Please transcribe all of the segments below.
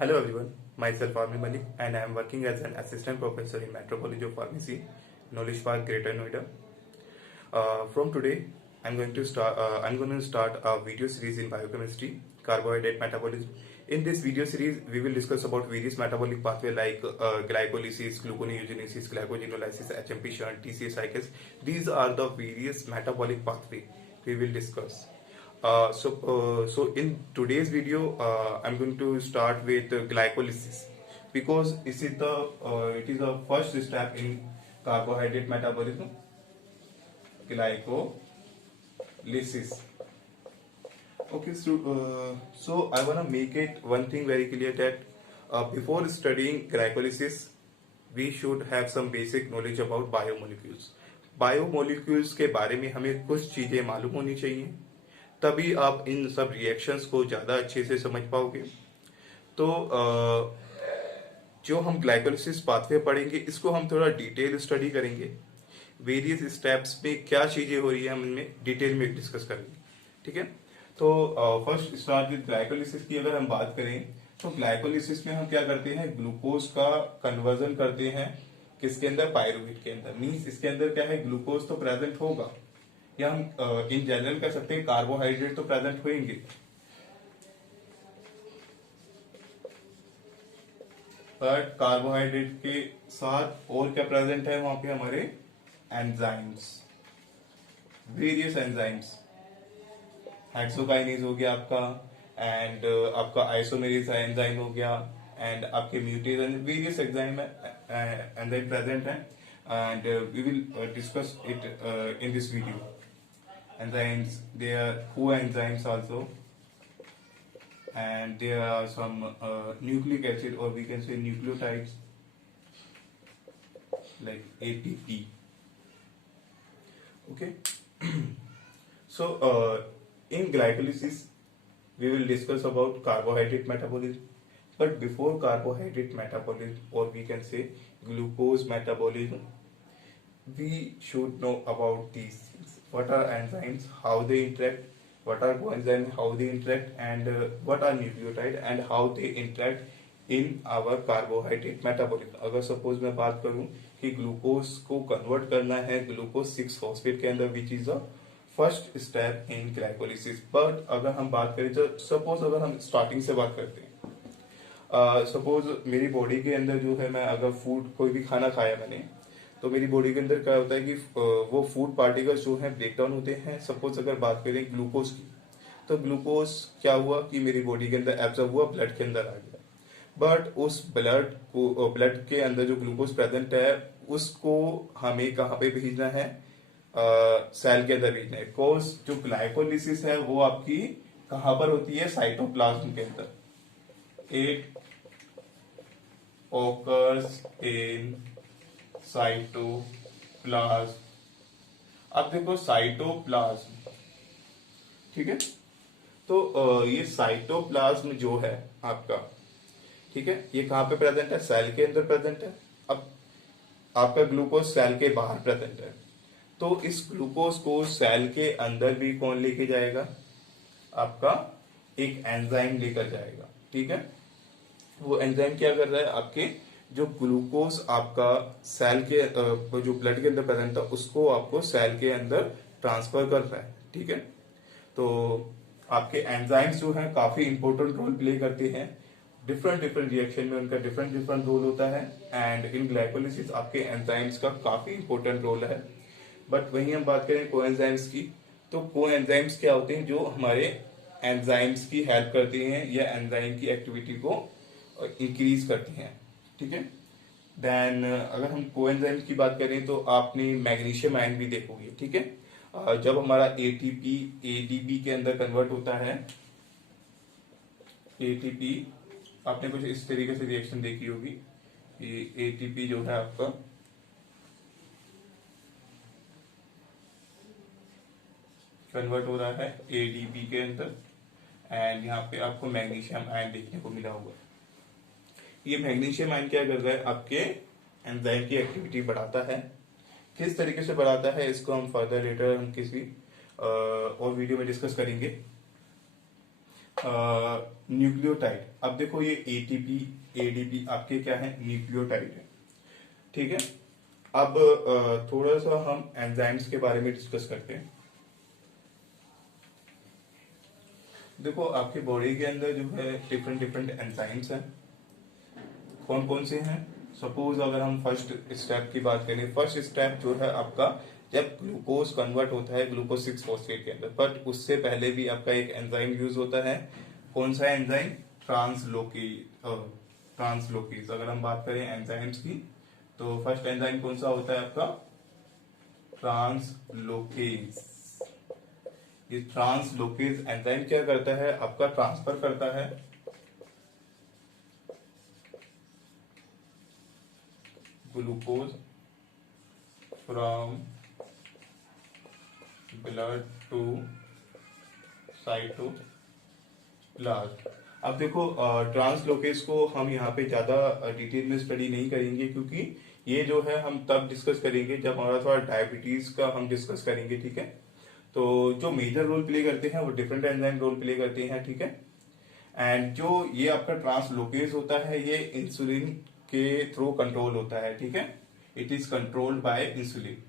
Hello everyone, myself Armi Malik and I am working as an assistant professor in Metro College of Pharmacy, Knowledge Park, Greater Noida. From today, I'm going to start a video series in biochemistry, carbohydrate metabolism. In this video series, we will discuss about various metabolic pathways like glycolysis, gluconeogenesis, glycogenolysis, HMP shunt, TCA cycles. These are the various metabolic pathways we will discuss. So in today's video, I'm going to start with glycolysis because it is the first step in carbohydrate metabolism. Glycolysis. Okay, so I wanna make it one thing very clear that before studying glycolysis, we should have some basic knowledge about biomolecules. Biomolecules के बारे में हमें कुछ चीजें मालूम होनी चाहिए, तभी आप इन सब रिएक्शंस को ज़्यादा अच्छे से समझ पाओगे। तो जो हम ग्लाइकोलिसिस पाथवे पढ़ेंगे, इसको हम थोड़ा डिटेल स्टडी करेंगे। वेरियस स्टेप्स में क्या चीज़ें हो रही है हम इनमें डिटेल में डिस्कस करेंगे, ठीक है। तो फर्स्ट स्टार्ट विद ग्लाइकोलिसिस की अगर हम बात करें तो ग्लाइकोलिसिस में हम क्या करते हैं, ग्लूकोज का कन्वर्जन करते हैं किसके अंदर, पायरुवेट के अंदर। मीन्स इसके अंदर क्या है, ग्लूकोज तो प्रेजेंट होगा, या हम इन जनरल कर सकते हैं कार्बोहाइड्रेट तो प्रेजेंट होंगे, बट कार्बोहाइड्रेट के साथ और क्या प्रेजेंट है वहां पे, हमारे एंजाइम्स, वेरियस एंजाइम्स। हेक्सोकाइनेज हो गया आपका, एंड आपका आइसोमेरेज एंजाइम हो गया, एंड आपके म्यूटेज वेरियस एंजाइम प्रेजेंट है, and we will discuss it in this video. Enzymes, there are coenzymes also, and there are some nucleic acid, or we can say nucleotides like ATP. Okay. So in glycolysis we will discuss about carbohydrate metabolism, but before carbohydrate metabolism, or we can say glucose metabolism, we should know about these things. What are enzymes, how they interact, what are coenzymes, how they interact, and what are nucleotide and how they interact in our carbohydrate metabolism. अगर suppose मैं बात करूं कि glucose को convert करना है glucose 6 phosphate के अंदर, which is the first step in glycolysis. But अगर हम बात करें तो सपोज अगर हम स्टार्टिंग से बात करते हैं, सपोज मेरी बॉडी के अंदर जो है, मैं अगर फूड कोई भी खाना खाया मैंने, तो मेरी बॉडी के अंदर क्या होता है कि वो फूड पार्टिकल्स जो है ब्रेक डाउन होते हैं। सपोज अगर बात करें ग्लूकोज की, तो ग्लूकोज क्या हुआ कि मेरी बॉडी के अंदर एब्जॉर्ब हुआ, ब्लड के अंदर आ गया, बट उस ब्लड के अंदर जो ग्लूकोज प्रेजेंट है उसको हमें कहाँ पे भेजना है, सेल के अंदर भेजना है। बिकॉज जो ग्लाइकोलिसिस है वो आपकी कहाँ पर होती है, साइटोप्लाज्म के अंदर। It occurs in cytoplasm. अब देखो साइटोप्लाज्म, ठीक है, तो ये साइटोप्लाज्म जो है आपका, ठीक है, ये कहां पे प्रेजेंट है, सेल के अंदर प्रेजेंट है। अब आपका ग्लूकोज सेल के बाहर प्रेजेंट है, तो इस ग्लूकोज को सेल के अंदर भी कौन लेके जाएगा, आपका एक एंजाइम लेकर जाएगा, ठीक है। वो एंजाइम क्या कर रहा है, आपके जो ग्लूकोज आपका सेल के जो ब्लड के अंदर प्रेजेंट था उसको आपको सेल के अंदर ट्रांसफर कर रहा है, ठीक है। तो आपके एंजाइम्स जो है काफी इंपॉर्टेंट रोल प्ले करते हैं, डिफरेंट डिफरेंट रिएक्शन में उनका डिफरेंट डिफरेंट रोल होता है, एंड इन ग्लाइकोलिसिस आपके एंजाइम्स का काफी इंपॉर्टेंट रोल है। बट वहीं हम बात करें कोएंजाइम्स की, तो कोएंजाइम्स क्या होते हैं, जो हमारे एंजाइम्स की हेल्प करते हैं या एंजाइम की एक्टिविटी को इंक्रीज करते हैं, ठीक है। देन अगर हम कोएंजाइम की बात करें तो आपने मैग्नीशियम आयन भी देखोगे, ठीक है। जब हमारा एटीपी एडीपी के अंदर कन्वर्ट होता है, एटीपी आपने कुछ इस तरीके से रिएक्शन देखी होगी कि एटीपी जो है आपका कन्वर्ट हो रहा है एडीपी के अंदर, एंड यहाँ पे आपको मैग्नीशियम आयन देखने को मिला होगा। ये मैग्नीशियम आयन क्या कर रहा है, आपके एंजाइम की एक्टिविटी बढ़ाता है। किस तरीके से बढ़ाता है इसको हम फर्दर लेटर हम किसी और वीडियो में डिस्कस करेंगे। न्यूक्लियोटाइड। अब देखो ये एटीपी एडीपी आपके क्या है, न्यूक्लियोटाइड है, ठीक है। अब थोड़ा सा हम एंजाइम्स के बारे में डिस्कस करते हैं। देखो आपकी बॉडी के अंदर जो है डिफरेंट डिफरेंट एंजाइम्स हैं। कौन कौन से हैं? सपोज अगर हम फर्स्ट स्टेप की बात करें, फर्स्ट स्टेप जो है आपका, जब ग्लूकोज कन्वर्ट होता है ग्लूकोज 6 फॉस्फेट के अंदर, बट उससे पहले भी आपका एक एंजाइम यूज होता है। कौन सा एंजाइम? ट्रांसलोकेज। अगर हम बात करें एंजाइम्स की, तो फर्स्ट एंजाइम कौन सा होता है आपका? ट्रांसलोकेज। ये ट्रांसलोकेज एंजाइम क्या करता है आपका? ट्रांसफर करता है glucose from blood to cytoplasm. अब देखो ट्रांसलोकेज को हम यहाँ पे ज्यादा डिटेल में स्टडी नहीं करेंगे, क्योंकि ये जो है हम तब डिस्कस करेंगे जब हमारा थोड़ा डायबिटीज का हम डिस्कस करेंगे, ठीक है। तो जो मेजर रोल प्ले करते हैं वो डिफरेंट एंजाइम रोल प्ले करते हैं, ठीक है। एंड जो ये आपका ट्रांसलोकेज होता है ये इंसुलिन के थ्रू कंट्रोल होता है, ठीक है। It is controlled by insulin.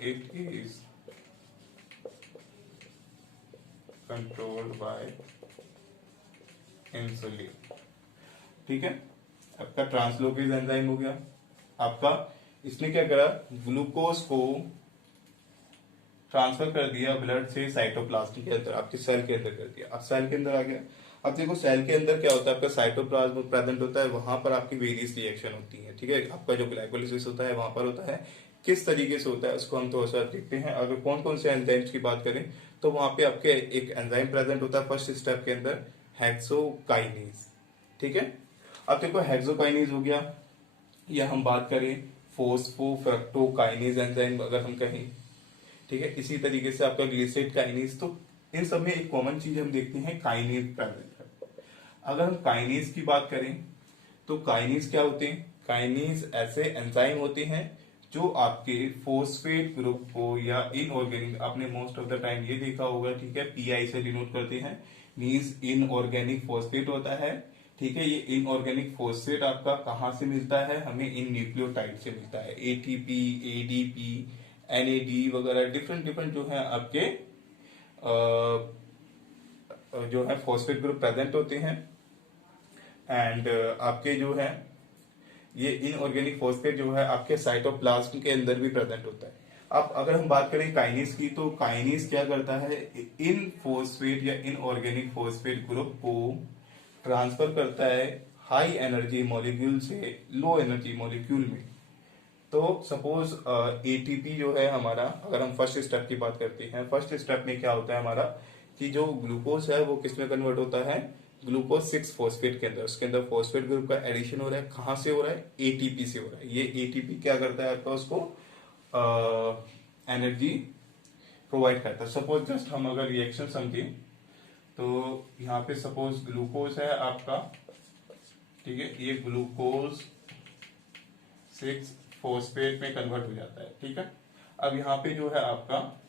It is controlled by insulin, ठीक है। आपका ट्रांसलोकेज एंजाइम हो गया आपका। इसने क्या करा? ग्लूकोज को ट्रांसफर कर दिया ब्लड से साइटोप्लाज्म के अंदर, आपके सेल के अंदर कर दिया। अब सेल के अंदर आ गया। अब देखो सेल के अंदर क्या होता है, आपका साइटोप्लाज्म प्रेजेंट होता है, वहां पर आपकी वेरियस रिएक्शन होती है, ठीक है। आपका जो ग्लाइकोलिसिस होता है वहां पर होता है। किस तरीके से होता है उसको हम थोड़ा सा देखते हैं। अगर कौन कौन से एंजाइम्स की बात करें, तो वहां पे आपके एक एंजाइम प्रेजेंट होता है फर्स्ट स्टेप के अंदर, हेक्सोकाइनेज, ठीक है। अब देखो हेक्सोकाइनेज हो गया, या हम बात करें फोस्फोफ्रक्टोकाइनेज एंजाइम अगर हम कहें, ठीक है। इसी तरीके से आपका ग्लिसरेट काइनेज। तो इन सब में एक कॉमन चीज हम देखते हैं, काइनेज प्रेजेंट है। अगर हम काइनेज की बात करें, तो काइनेज क्या होते हैं? काइनेज ऐसे एंजाइम होते हैं जो आपके फोस्फेट ग्रुप को, या इनऑर्गेनिक, आपने मोस्ट ऑफ द टाइम ये देखा होगा, ठीक है, पीआई से डिनोट करते हैं, मीन्स इनऑर्गेनिक फोस्फेट होता है, ठीक है। ये इनऑर्गेनिक फोस्फेट आपका कहाँ से मिलता है? हमें इन न्यूक्लियोटाइड से मिलता है। एटीपी, एडीपी, एनएडी वगैरह डिफरेंट डिफरेंट जो है आपके जो है फॉस्फेट ग्रुप प्रेजेंट होते हैं। एंड आपके जो है ये इनऑर्गेनिक फॉस्फेट जो है आपके साइटोप्लाज्म के अंदर भी प्रेजेंट होता है। अब अगर हम बात करें काइनेज की, तो काइनेज क्या करता है? इन फॉस्फेट या इनऑर्गेनिक फॉस्फेट ग्रुप को ट्रांसफर करता है हाई एनर्जी मॉलिक्यूल से लो एनर्जी मॉलिक्यूल में। तो सपोज एटीपी जो है हमारा, अगर हम फर्स्ट स्टेप की बात करते हैं, फर्स्ट स्टेप में क्या होता है हमारा, कि जो ग्लूकोज है वो किस में कन्वर्ट होता है? ग्लूकोज 6 फॉस्फेट के अंदर। उसके अंदर फॉस्फेट ग्रुप का एडिशन हो रहा है। कहाँ से हो रहा है? एटीपी से हो रहा है। ये एटीपी क्या करता है आपका? उसको एनर्जी प्रोवाइड करता है। सपोज जस्ट हम अगर रिएक्शन समझें, तो यहाँ पे सपोज ग्लूकोज है आपका, ठीक है, ये ग्लूकोज 6 फॉस्फेट में कन्वर्ट हो जाता है, ठीक है। अब यहाँ पे जो है आपका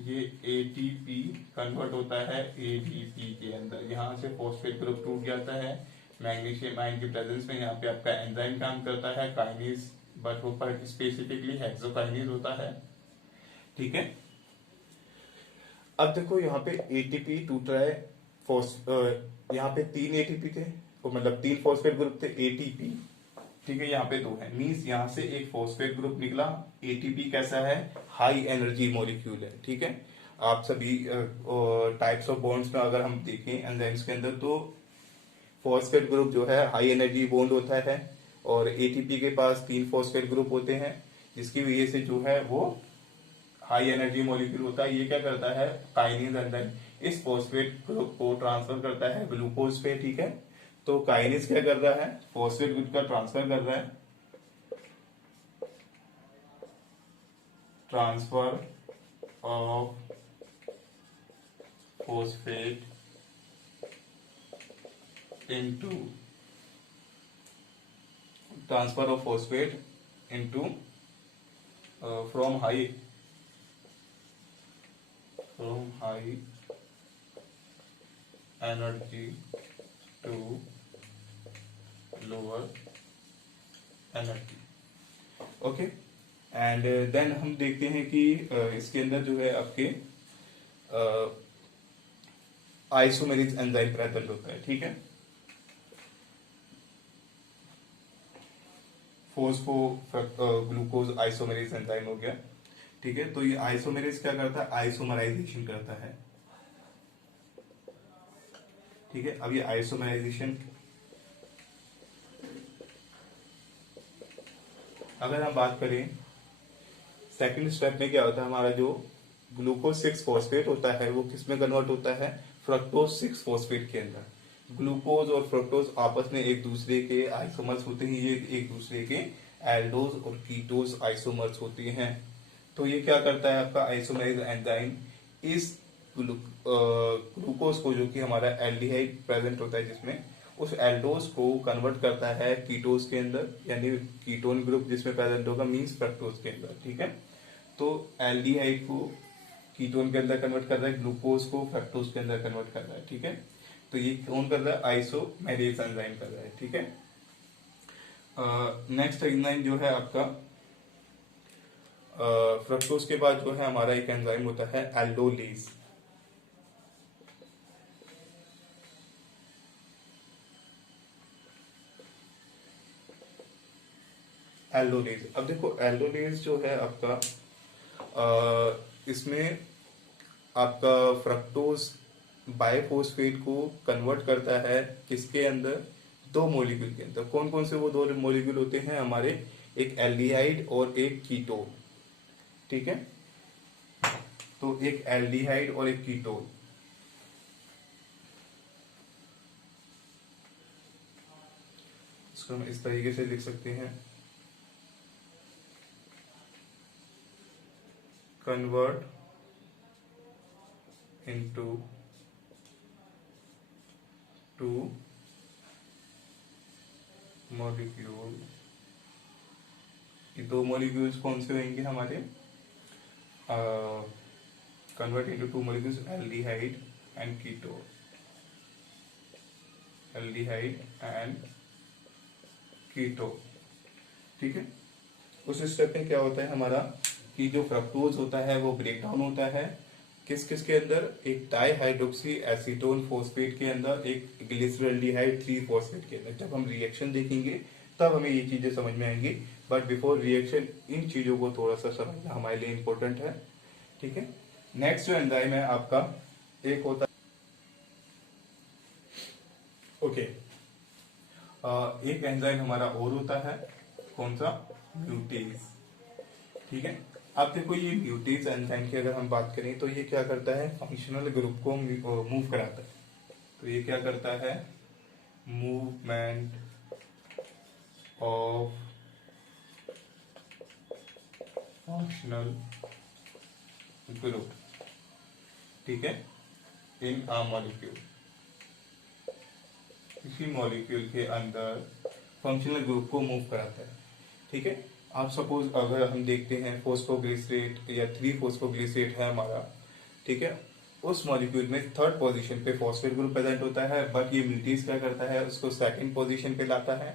ये एटीपी कन्वर्ट होता है एडीपी के अंदर। यहाँ से फॉस्फेट ग्रुप टूट जाता है मैग्नीशियम आयन की प्रेजेंस में। यहाँ पे आपका एंजाइम काम करता है काइनेज, बट वो पर स्पेसिफिकली हेक्सोकाइनेज होता है, ठीक है। अब देखो यहाँ पे एटीपी टूट रहा है, यहाँ पे 3 एटीपी थे, तो मतलब 3 फॉस्फेट ग्रुप थे, एटीपी, ठीक है, यहाँ पे 2 है, मीन्स यहाँ से एक फॉस्फेट ग्रुप निकला। एटीपी कैसा है? हाई एनर्जी मॉलिक्यूल है, ठीक है। आप सभी टाइप्स ऑफ बॉन्ड्स में अगर हम देखें एंजाइम्स के अंदर, तो फॉस्फेट ग्रुप जो है हाई एनर्जी बॉन्ड होता है, और एटीपी के पास 3 फॉस्फेट ग्रुप होते हैं, जिसकी वजह से जो है वो हाई एनर्जी मॉलिक्यूल होता है। ये क्या करता है? काइनेज एंजाइम इस फॉस्फेट ग्रुप को ट्रांसफर करता है ग्लूकोज पे, ठीक है। तो काइनेज क्या कर रहा है? फॉस्फेट ग्रुप का ट्रांसफर कर रहा है, transfer of phosphate into transfer of phosphate into from high from high energy to lower energy. Okay, and then हम देखते हैं कि इसके अंदर जो है आपके आइसोमेरिक एंजाइम प्रेजेंट होता है। ठीक है, फोस्फो ग्लूकोज आइसोमेरेज एंजाइम हो गया। ठीक है, तो ये आइसोमेरेज क्या करता है, आइसोमराइजेशन करता है। ठीक है, अब ये आइसोमराइजेशन अगर हम बात करें सेकंड स्टेप में क्या होता है, हमारा जो ग्लूकोज 6 फॉस्फेट होता है वो किस में कन्वर्ट होता है, फ्रक्टोज 6 फॉस्फेट के अंदर। ग्लूकोज और फ्रक्टोज आपस में एक दूसरे के आइसोमर्स होते हैं, ये एक दूसरे के एल्डोज और कीटोज आइसोमर्स होते हैं। तो ये क्या करता है, आपका आइसोमराइज एंजाइम इस ग्लूकोज को, जो कि हमारा एल्डिहाइड प्रेजेंट होता है जिसमें, उस एल्डोज को कन्वर्ट करता है कीटोज के अंदर, यानी कीटोन ग्रुप जिसमें प्रेजेंट होगा मींस फ्रक्टोज के अंदर। ठीक है, तो एल्डिहाइड को कीटोन के अंदर कन्वर्ट कर रहा है, ग्लूकोज को फ्रक्टोज के अंदर कन्वर्ट कर रहा है। ठीक है, तो ये कौन कर रहा है, आइसोमेरेज एंजाइम कर रहा है। ठीक है, नेक्स्ट एंजाइम जो है आपका फ्रक्टोज के बाद जो है हमारा एक एंजाइम होता है एल्डोलेज। एल्डोलेज, अब देखो एल्डोलेज जो है आपका इसमें आपका फ्रक्टोज बाइफॉस्फेट को कन्वर्ट करता है किसके अंदर, दो मॉलिक्यूल के अंदर। कौन कौन से वो दो मॉलिक्यूल होते हैं हमारे, एक एल्डिहाइड और एक कीटोन। ठीक है, तो एक एल्डिहाइड और एक कीटोन। इसको हम इस तरीके से लिख सकते हैं, convert into two molecule। ये दो मॉलिक्यूल्स कौन से होंगे हमारे, convert into two molecules aldehyde and ketone, aldehyde and ketone. ठीक है, उस स्टेप में क्या होता है हमारा कि जो फ्रक्टोज होता है वो ब्रेक डाउन होता है किस किस के अंदर, एक डाईहाइड्रोक्सी एसीटोन फॉस्फेट के अंदर, एक ग्लिसरल्डिहाइड 3 फॉस्फेट के अंदर। जब हम रिएक्शन देखेंगे तब हमें ये चीजें समझ में आएंगी, बट बिफोर रिएक्शन इन चीजों को थोड़ा सा समझना हमारे लिए इंपॉर्टेंट है। ठीक है, नेक्स्ट जो एंजाइम है आपका एक होता है ओके एक एंजाइम हमारा और होता है, कौन सा, म्यूटेज। ठीक है, अब देखो ये म्यूटेज एंजाइम की अगर हम बात करें तो ये क्या करता है, फंक्शनल ग्रुप को मूव कराता है। तो ये क्या करता है, मूवमेंट ऑफ फंक्शनल ग्रुप। ठीक है, इन अ मॉलिक्यूल, किसी मॉलिक्यूल के अंदर फंक्शनल ग्रुप को मूव कराता है। ठीक है, आप सपोज अगर हम देखते हैं फॉस्फोग्लिसरेट या 3 फॉस्फोग्लिसरेट है हमारा। ठीक है, उस मॉलिक्यूल में थर्ड पोजीशन पे फॉस्फेट ग्रुप प्रेजेंट होता है, बट ये म्यूटेज क्या करता है, उसको सेकंड पोजीशन पे लाता है।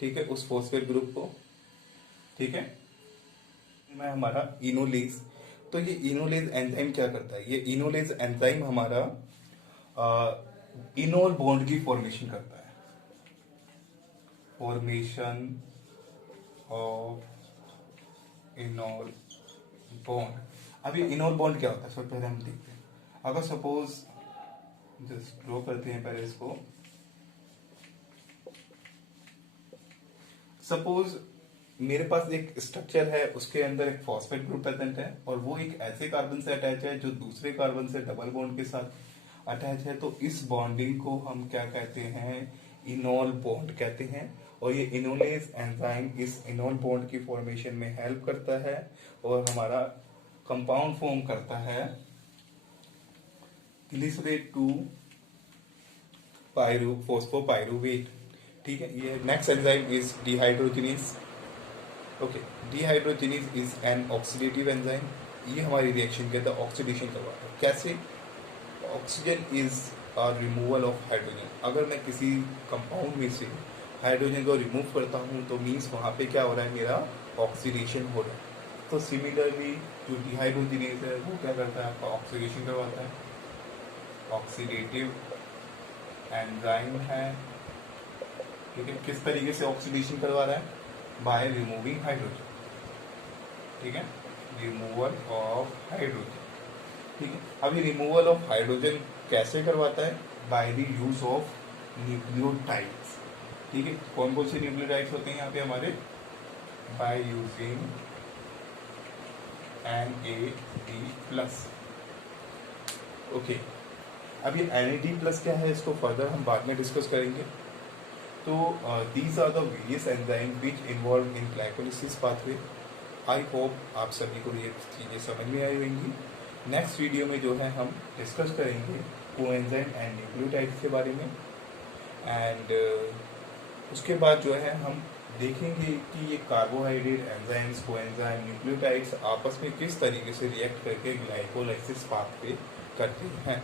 ठीक है, उस फॉस्फेट ग्रुप को। ठीक है, मैं हमारा इनोलेज। तो ये इनोलेज एंजाइम क्या करता है, ये इनोलेज एंजाइम हमारा इनोल बॉन्ड की फॉर्मेशन करता है, फॉर्मेशन ऑफ इनोल बॉन्ड। अब ये इनोल बॉन्ड क्या होता है, सबसे पहले हम देखते हैं। अगर सपोज जस्ट ड्रॉ करते हैं पहले इसको, सपोज मेरे पास एक स्ट्रक्चर है, उसके अंदर एक फॉस्फेट ग्रुप प्रेजेंट है और वो एक ऐसे कार्बन से अटैच है जो दूसरे कार्बन से डबल बॉन्ड के साथ अटैच है। तो इस बॉन्डिंग को हम क्या कहते हैं, इनोल बॉन्ड कहते हैं। और ये इनोलेज एंजाइम इस इनोल बॉन्ड की फॉर्मेशन में हेल्प करता है और हमारा कंपाउंड फॉर्म करता है ग्लिसरेट टू फोस्फोपाइरुवेट। ठीक है, ये next enzyme is dehydrogenase. Okay, dehydrogenase is an oxidative enzyme. ये हमारी रिएक्शन के अंदर ऑक्सीडेशन करवाता है। कैसे? Oxygen is a removal of hydrogen. अगर मैं किसी कंपाउंड में से हाइड्रोजन को रिमूव करता हूँ तो मीन्स वहाँ पे क्या हो रहा है, मेरा ऑक्सीडेशन हो रहा है। तो सिमिलरली जो डिहाइड्रोजनेज है वो क्या करता है, आपका ऑक्सीडेशन करवाता है। ऑक्सीडेटिव एंजाइम है, ठीक है। किस तरीके से ऑक्सीडेशन करवा रहा है? बाय रिमूविंग हाइड्रोजन, ठीक है, रिमूवल ऑफ हाइड्रोजन, ठीक है। अभी रिमूवल ऑफ हाइड्रोजन कैसे करवाता है? By the use of nucleotides, ठीक है। कौन कौन से न्यूक्लियोटाइड्स होते हैं यहाँ पे हमारे? By using NAD+, okay. अब ये NAD+ क्या है, इसको फर्दर हम बाद में डिस्कस करेंगे। तो these are the various enzyme which involve in glycolysis pathway. I hope आप सभी को ये चीज़ें समझ में आई होंगी। नेक्स्ट वीडियो में जो है हम डिस्कस करेंगे कोएंजाइम एंड न्यूक्लियोटाइड्स के बारे में, एंड उसके बाद जो है हम देखेंगे कि ये कार्बोहाइड्रेट, एंजाइम्स, कोएंजाइम, न्यूक्लियोटाइड्स आपस में किस तरीके से रिएक्ट करके ग्लाइकोलाइसिस पाथवे करते हैं।